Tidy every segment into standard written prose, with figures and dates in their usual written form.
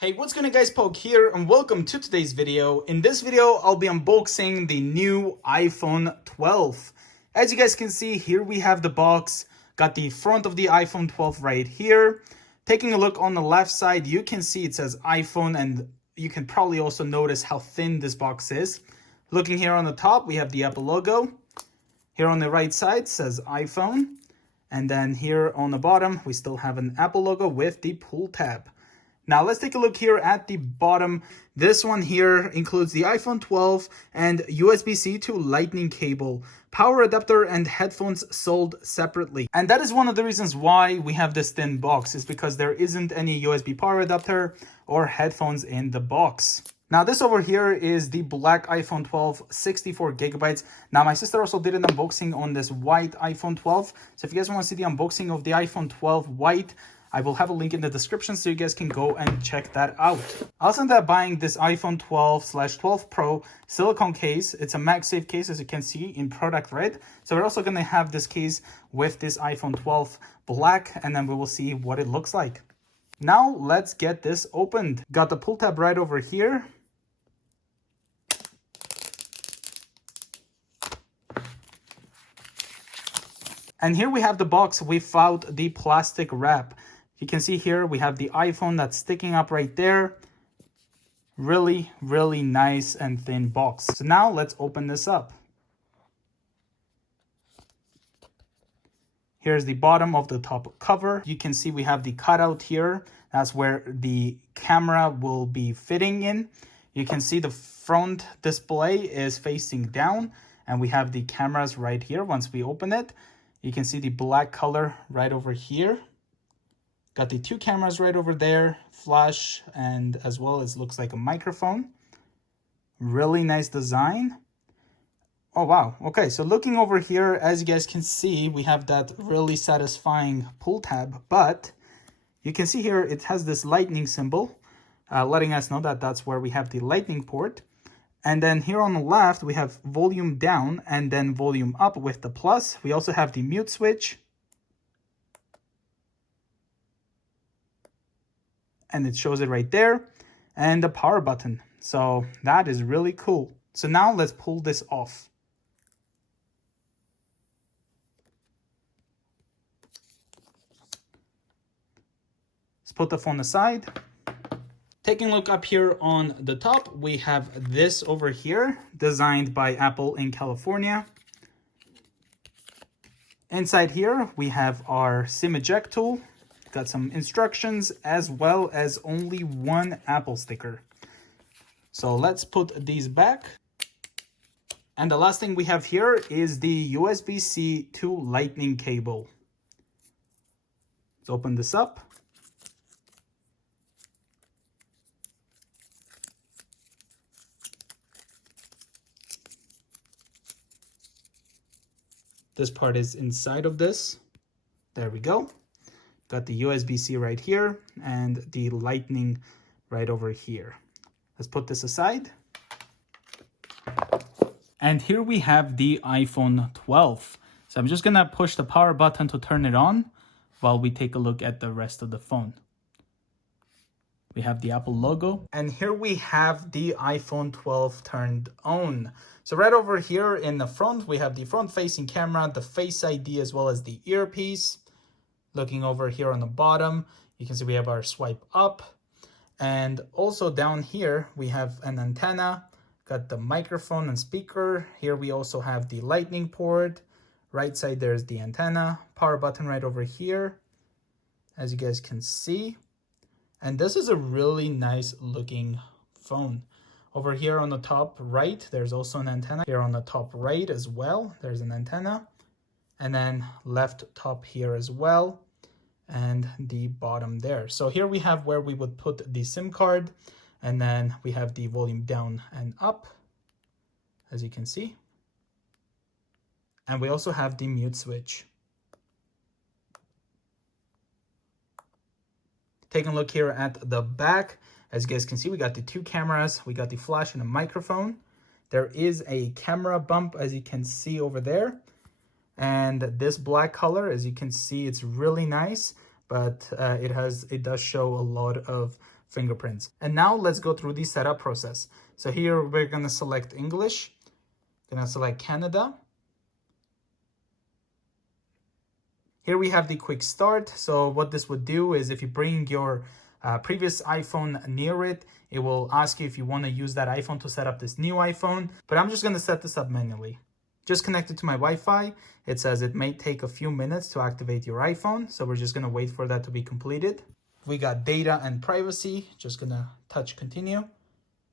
Hey, what's going on guys, Pog here and welcome to today's video. In this video, I'll be unboxing the new iPhone 12. As you guys can see, here we have the box. Got the front of the iPhone 12 right here. Taking a look on the left side, you can see it says iPhone, and you can probably also notice how thin this box is. Looking here on the top, we have the Apple logo. Here on the right side says iPhone. And then here on the bottom, we still have an Apple logo with the pull tab. Now let's take a look here at the bottom. This one here includes the iPhone 12 and USB-C to Lightning cable, power adapter and headphones sold separately. And that is one of the reasons why we have this thin box, is because there isn't any USB power adapter or headphones in the box. Now this over here is the black iPhone 12, 64 gigabytes. Now my sister also did an unboxing on this white iPhone 12. So if you guys want to see the unboxing of the iPhone 12 white, I will have a link in the description so you guys can go and check that out. I also ended up buying this iPhone 12/12 Pro silicone case. It's a MagSafe case, as you can see in product red. So we're also going to have this case with this iPhone 12 black, and then we will see what it looks like. Now let's get this opened. Got the pull tab right over here. And here we have the box without the plastic wrap. You can see here we have the iPhone that's sticking up right there. Really, really nice and thin box. So now let's open this up. Here's the bottom of the top cover. You can see we have the cutout here. That's where the camera will be fitting in. You can see the front display is facing down, and we have the cameras right here. Once we open it, you can see the black color right over here. Got the two cameras right over there, flash, and as well as looks like a microphone. Really nice design. Oh, wow. Okay, so looking over here, as you guys can see, we have that really satisfying pull tab, but you can see here it has this lightning symbol, letting us know that that's where we have the lightning port. And then here on the left, we have volume down and then volume up with the plus. We also have the mute switch. And it shows it right there. And the power button. So that is really cool. So now let's pull this off. Let's put the phone aside. Taking a look up here on the top, we have this over here, designed by Apple in California. Inside here, we have our SIM eject tool. Got some instructions as well as only one Apple sticker. So let's put these back. And the last thing we have here is the USB-C to Lightning cable. Let's open this up. This part is inside of this. There we go. Got the USB-C right here and the Lightning right over here. Let's put this aside. And here we have the iPhone 12. So I'm just gonna push the power button to turn it on while we take a look at the rest of the phone. We have the Apple logo. And here we have the iPhone 12 turned on. So right over here in the front, we have the front-facing camera, the Face ID, as well as the earpiece. Looking over here on the bottom, you can see we have our swipe up. And also down here, we have an antenna. Got the microphone and speaker. Here we also have the Lightning port. Right side, there's the antenna. Power button right over here, as you guys can see. And this is a really nice looking phone. Over here on the top right, there's also an antenna. Here on the top right as well, there's an antenna. And then left top here as well, and the bottom there. So here we have where we would put the SIM card, and then we have the volume down and up, as you can see. And we also have the mute switch. Taking a look here at the back, as you guys can see, we got the two cameras, we got the flash and a microphone. There is a camera bump, as you can see over there. And this black color, as you can see, it's really nice, but it does show a lot of fingerprints. And now let's go through the setup process. So here we're gonna select English, gonna select Canada. Here we have the quick start. So what this would do is if you bring your previous iPhone near it, it will ask you if you want to use that iPhone to set up this new iPhone. But I'm just going to set this up manually. Just connected to my Wi-Fi. It says it may take a few minutes to activate your iPhone. So we're just going to wait for that to be completed. We got data and privacy. Just going to touch continue.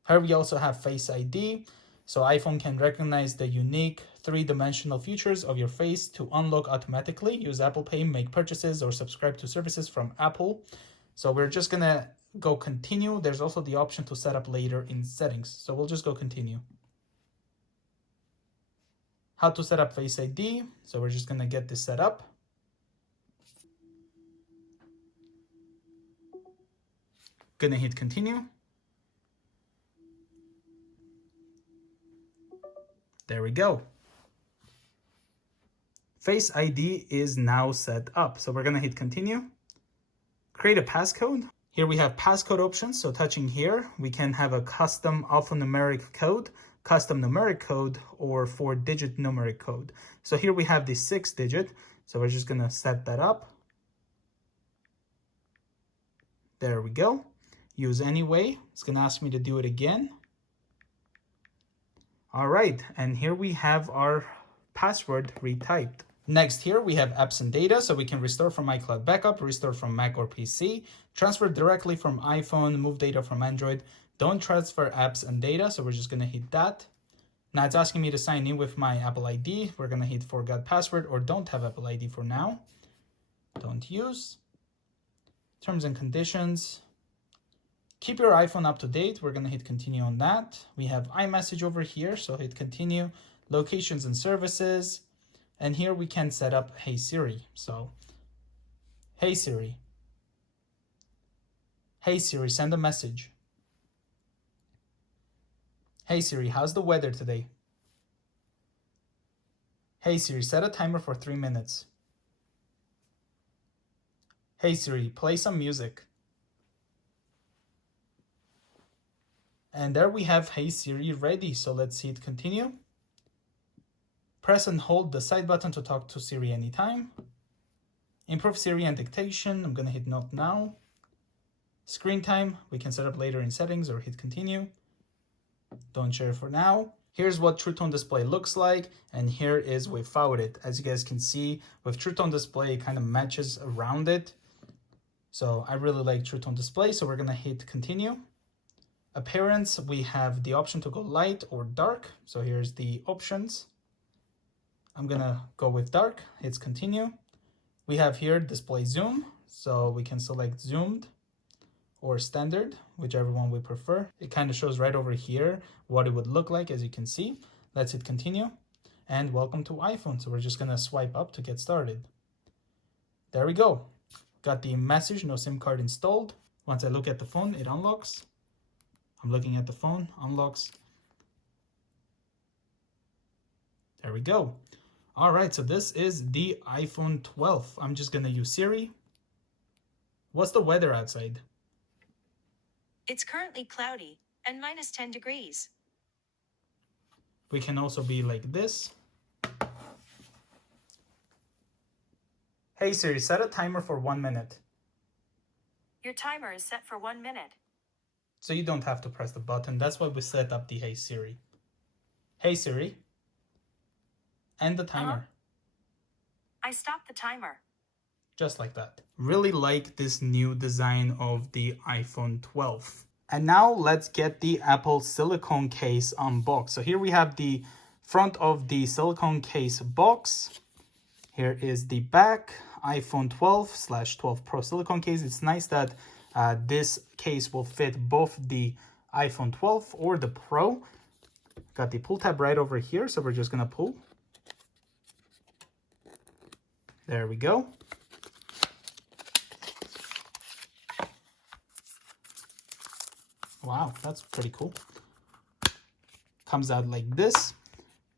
Here we also have Face ID. So iPhone can recognize the unique three-dimensional features of your face to unlock automatically. Use Apple Pay, make purchases, or subscribe to services from Apple. So we're just gonna go continue. There's also the option to set up later in settings. So we'll just go continue. How to set up Face ID. So we're just gonna get this set up. Gonna hit continue. There we go. Face ID is now set up. So we're gonna hit continue. Create a passcode. Here we have passcode options. So touching here, we can have a custom alphanumeric code, custom numeric code, or 4-digit numeric code. So here we have the 6-digit. So we're just gonna set that up. There we go. Use anyway. It's gonna ask me to do it again. All right, and here we have our password retyped. Next here we have apps and data, so we can restore from iCloud backup, restore from Mac or PC, transfer directly from iPhone, move data from Android. Don't transfer apps and data, so we're just gonna hit that. Now it's asking me to sign in with my Apple ID. We're gonna hit forgot password or don't have Apple ID for now. Don't use. Terms and conditions. Keep your iPhone up to date. We're gonna hit continue on that. We have iMessage over here, so hit continue. Locations and services. And here we can set up Hey Siri. So, Hey Siri. Hey Siri, send a message. Hey Siri, how's the weather today? Hey Siri, set a timer for 3 minutes. Hey Siri, play some music. And there we have Hey Siri ready. So let's hit continue. Press and hold the side button to talk to Siri anytime. Improve Siri and dictation. I'm gonna hit not now. Screen time, we can set up later in settings or hit continue. Don't share for now. Here's what True Tone Display looks like, and here is without it. As you guys can see, with True Tone Display, it kind of matches around it. So I really like True Tone Display, so we're gonna hit continue. Appearance, we have the option to go light or dark. So here's the options. I'm gonna go with dark, hit continue. We have here display zoom, so we can select zoomed or standard, whichever one we prefer. It kind of shows right over here what it would look like, as you can see. Let's hit continue. And welcome to iPhone. So we're just gonna swipe up to get started. There we go. Got the message, no SIM card installed. Once I look at the phone, it unlocks. I'm looking at the phone, unlocks. There we go. All right, so this is the iPhone 12. I'm just gonna use Siri. What's the weather outside? It's currently cloudy and minus 10 degrees. We can also be like this. Hey Siri, set a timer for 1 minute. Your timer is set for 1 minute. So you don't have to press the button. That's why we set up the Hey Siri. Hey Siri, end the timer. I stopped the timer. Just like that. Really like this new design of the iPhone 12. And now let's get the Apple Silicone Case unboxed. So here we have the front of the Silicone Case box. Here is the back, iPhone 12/12 Pro Silicone Case. It's nice that this case will fit both the iPhone 12 or the Pro. Got the pull tab right over here, so we're just gonna pull. There we go. Wow, that's pretty cool. Comes out like this.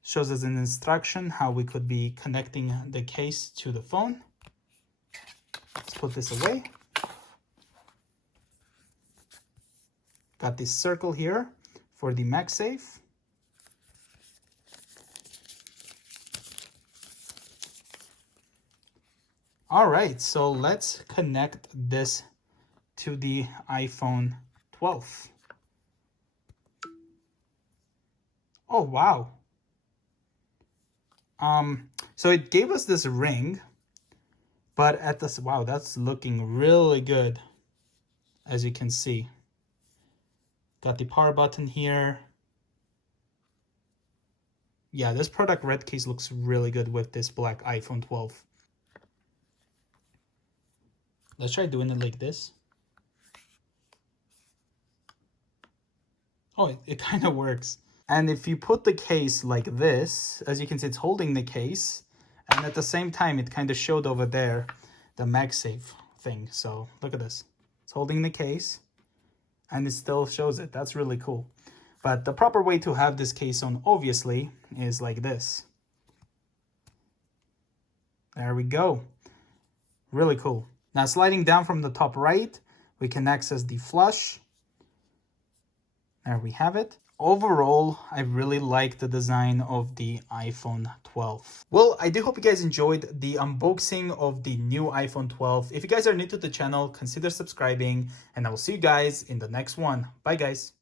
Shows us an instruction how we could be connecting the case to the phone. Let's put this away. Got this circle here for the MagSafe. All right, so let's connect this to the iPhone 12. Oh, wow. So it gave us this ring, but at this, wow, that's looking really good, as you can see. Got the power button here. Yeah, this product red case looks really good with this black iPhone 12. Let's try doing it like this. Oh, it kind of works. And if you put the case like this, as you can see, it's holding the case. And at the same time, it kind of showed over there the MagSafe thing. So look at this. It's holding the case and it still shows it. That's really cool. But the proper way to have this case on, obviously, is like this. There we go. Really cool. Now sliding down from the top right, we can access the flush. There we have it. Overall, I really like the design of the iPhone 12. Well, I do hope you guys enjoyed the unboxing of the new iPhone 12. If you guys are new to the channel, consider subscribing, and I will see you guys in the next one. Bye, guys.